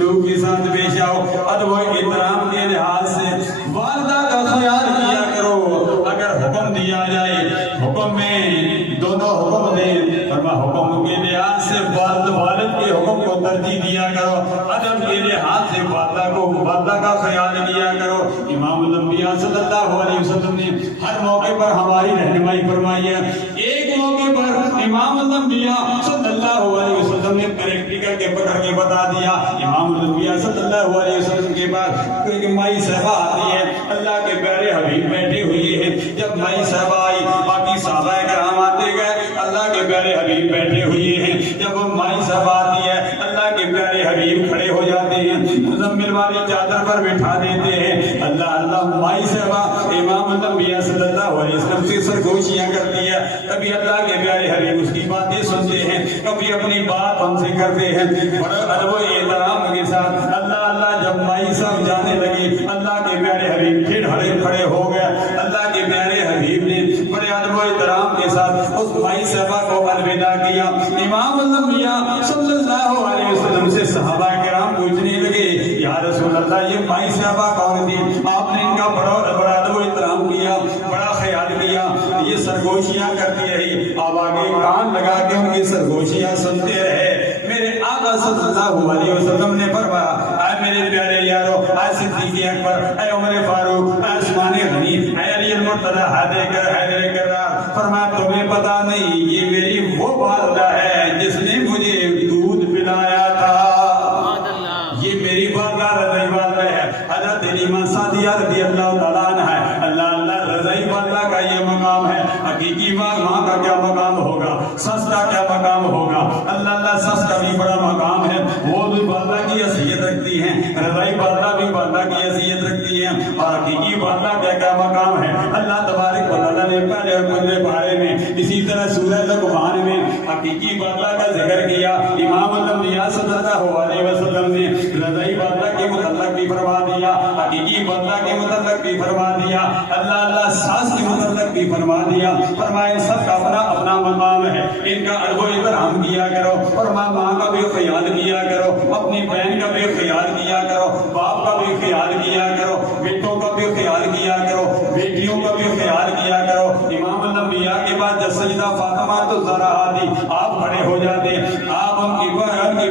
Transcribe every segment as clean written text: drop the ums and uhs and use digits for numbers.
لوگ کے ساتھ پیش آؤ، ادب و احترام کے لحاظ سے والدہ کا خیال کیا کرو۔ اگر حکم دیا جائے، حکم میں دونوں حکم دیں، فرما حکم کے لحاظ سے والد کے حکم کو ترجیح دیا کرو، ادب کے لحاظ سے والدہ کا خیال کیا کرو۔ امام الانبیاء صلی اللہ علیہ وسلم نے ہر موقع پر ہماری رہنمائی فرمائی ہے۔ ایک موقع پر امام الانبیاء صلی اللہ علیہ وسلم نے پریکٹیکل کے پکڑ کے بتا دیا۔ امام الانبیاء صلی اللہ علیہ وسلم کے بعد ایک مائی صاحبہ آتی ہے، اللہ کے پیارے حبیب بیٹھے ہوئے ہیں۔ جب مائی صاحبہ آئی، باقی صحابہ کرام آتے گئے، اللہ کے پیارے حبیب بیٹھے ہوئے ہیں۔ جب وہ مائی صاحبہ آتی ہے، اللہ کے پیارے حبیب کھڑے ہو جاتے ہیں، مزمل والی چادر پر بٹھا دیتے ہیں۔ اللہ اللہ مائی صاحبہ امام الانبیاء صلی اللہ علیہ وسلم سے سرگوشیاں کرتی ہے۔ کبھی اللہ کے پیارے حبیب اس کی باتیں سنتے ہیں، کبھی اپنی بات ہم سے کرتے ہیں، بڑے ادب و احترام کے ساتھ۔ اللہ اللہ جب مائی صاحب جانے لگی، اللہ کے پیارے حبیب پھر کھڑے ہو گئے۔ اللہ کے پیارے حبیب نے بڑے ادب و احترام کے ساتھ اس مائی صاحبہ کو الوداع کیا۔ امام الانبیاء صلی اللہ علیہ وسلم سے صحابہ کرام پوچھنے لگے، یا رسول اللہ یہ مائی صاحبہ کون تھی؟ آپ نے ان کا بڑا ادب و احترام کیا، بڑا خیال کیا، یہ سرگوشیاں کرتی رہی، آپ آگے کان لگا کے ان کی سرگوشیاں سنتے رہے۔ میرے آقا صلی اللہ علیہ وسلم نے فرمایا، اے میرے پیارے یارو، اے صدیق اکبر، اے عمر فاروق، اے عثمان غنی، اے علی المرتضی، حیدر کرار، فرمایا تمہیں پتا نہیں یہ میری وہ والدہ ہے جس نے مجھے دودھ پلایا تھا۔ یہ میری والدہ رضائی والدہ ہے، حضرت حلیمہ سعدیہ رضی اللہ تعالیٰ عنہ ہے۔ اللہ اللہ رضائی والدہ کا یہ مقام ہے، حقیقی ماں کا کیا مقام ہوگا، سس کا کیا مقام ہوگا۔ اللہ اللہ سس کا بھی بڑا مقام ہے، وہ بھی والدہ کی حیثیت رکھتی ہیں، رضائی والدہ بھی والدہ کی حیثیت رکھتی ہیں، اور حقیقی والدہ کا کیا مقام ہے۔ اللہ تبارک و تعالیٰ نے پہلے اپنے بارے میں اسی طرح سورہ لقمان میں حقیقی والدہ کا ذکر کیا۔ امام الانبیاء صلی اللہ علیہ وسلم نے رضائی والدہ کے متعلق بھی فرما دیا، حقیقی والدہ کے متعلق بھی فرما دیا، اللہ اللہ ساس کے متعلق بھی فرما دیا۔ فرمایا ان سب کا اپنا اپنا مقام ہے، ان کا ادب و احترام کیا کرو، فرمایا ماں کا بھی خیال کیا کرو، اپنی بہن کا بھی خیال کیا کرو، باپ کا بھی خیال کیا کرو، بیٹوں کا بھی خیال کیا کرو، بیٹیوں کا بھی خیال کیا کرو۔ امام الانبیاء کے بعد جب سجدہ فاطمہ تو ذرا آتی، آپ کھڑے ہو جاتے، آپ ان کی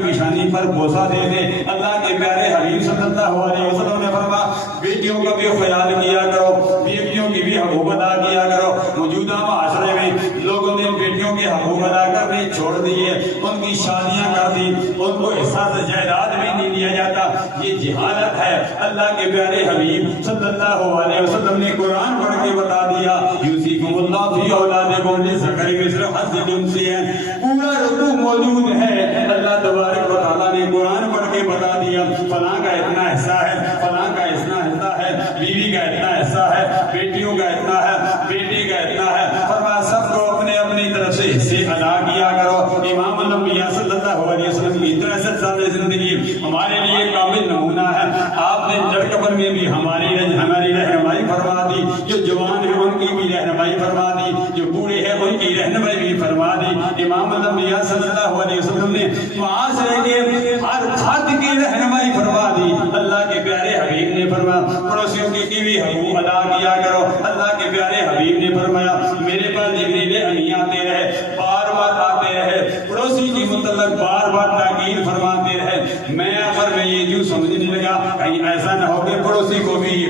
پیشانی پر بوسہ دے دے۔ اللہ کے پیارے حبیب صلی اللہ علیہ وسلم نے فرمایا بیٹیوں کا بھی خیال کیا کرو، بیٹیوں کی بھی حقوق ادا کیا کرو۔ موجودہ معاشرے میں لوگوں نے بیٹیوں کے حقوق ادا کرنے چھوڑ دیے، ان کی شادیاں کر دی، ان کو احساس جائیداد بھی نہیں دیا جاتا، یہ جہالت ہے۔ اللہ کے پیارے حبیب صلی اللہ علیہ وسلم نے قرآن پڑھ کے بتا دیا، یوصیکم اللہ فی اولادکم للذکر مثل حظ الانثیین، پورا رکوع موجود ہے۔ اللہ تبارک و تعالیٰ نے قرآن پڑھ کے بتا دیا فلاں کا اتنا حصہ ہے، فلاں کا اتنا حصہ ہے، بیوی کا اتنا حصہ ہے، بیٹیوں کا اتنا ہے، بیٹی کا اتنا ہے۔ فرمایا سب کو اپنے اپنی طرف سے حصے ادا کیا کرو۔ امام الانبیاء صلی اللہ علیہ وسلم کی طرح سے سال زندگی ہمارے لیے کامل نمونہ ہے۔ آپ نے جڑکپن میں بھی ہماری رہنمائی فرما دی، جو جوان ہے ان کی بھی رہنمائی فرما دی، جو بوڑھے ہیں ان کی رہنمائی بھی فرما دی۔ امام الانبیاء صلی اللہ علیہ وسلم نے معاشرے کے ہر فرد کی رہنمائی فرما دی۔ اللہ کے پیارے حبیب نے فرمایا پڑوسیوں کی بھی حقوق ادا کیا کرو۔ اللہ کے پیارے حبیب نے فرمایا میرے پاس جبریل امی آتے رہے، بار بار آتے رہے، پڑوسی کی متعلق بار بار تاکید فرماتے رہے۔ میں آخر میں یہ جو سمجھنے لگا کہیں ایسا نہ ہو کہ پڑوسی کو بھی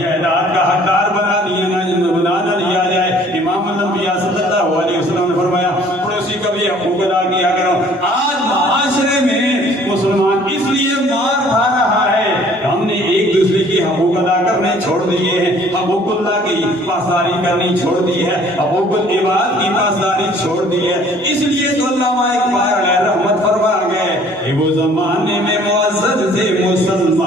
جائیداد کا حقدار بنا لیا جائے۔ امام الانبیاء صلی اللہ علیہ وسلم نے فرمایا پڑوسی کا بھی حقوق ادا کیا کرو۔ آج معاشرے میں مسلمان اس لیے مار کھا رہا ہے، ہم نے ایک دوسرے کی حقوق ادا کرنے چھوڑ دیے ہیں، حقوق اللہ کی پاسداری کرنی چھوڑ دی ہے، حقوق العباد کی پاسداری چھوڑ دی ہے۔ اس لیے تو علامہ اقبال علیہ رحمت فرما گئے وہ زمانے میں معزز تھے مسلمان